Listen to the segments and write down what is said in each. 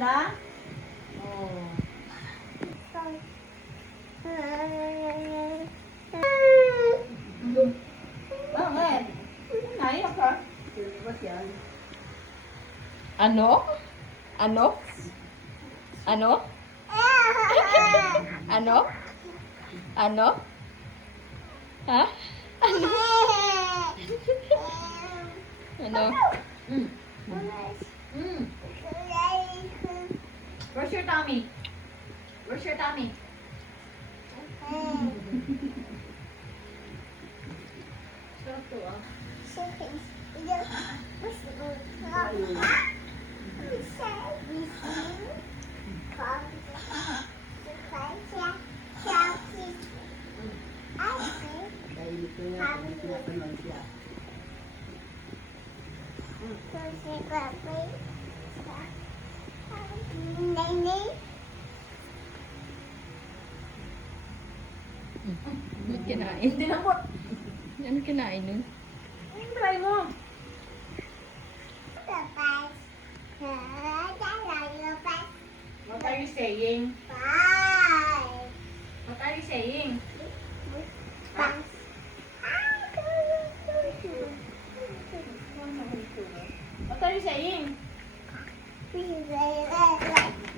Ganda? Oh. Bakit? Naiyak ka? Ano? Ano? Ano? Ano? Ano? Ha? Ano? Ano? Mm. Mm. Where's your tummy? Where's your tummy? Sarap to ah. Ano kinain? Hindi na po. Ano kinain nun? Try mo. What are you saying? What are you saying? What are you saying?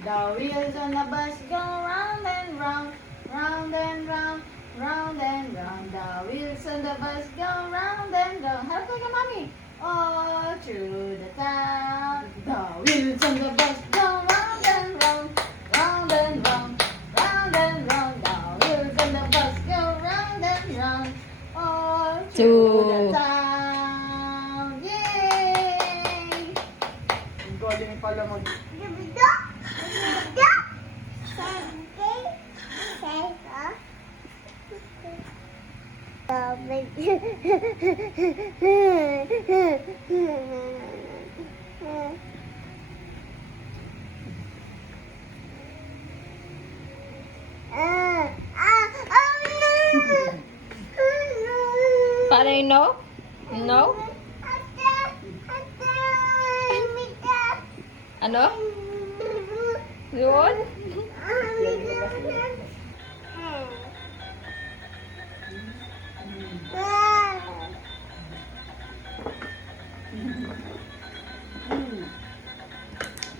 The wheels on the bus go round and round, round and round, round and round. The wheels on the bus go round and round. Harap ka mami. All through the town. The wheels on the bus go round and round, round and round, round and round. The wheels on the bus go round and round, all through the town. Yay! Ang galing pala mag... Para you know? No? Ano? Yun?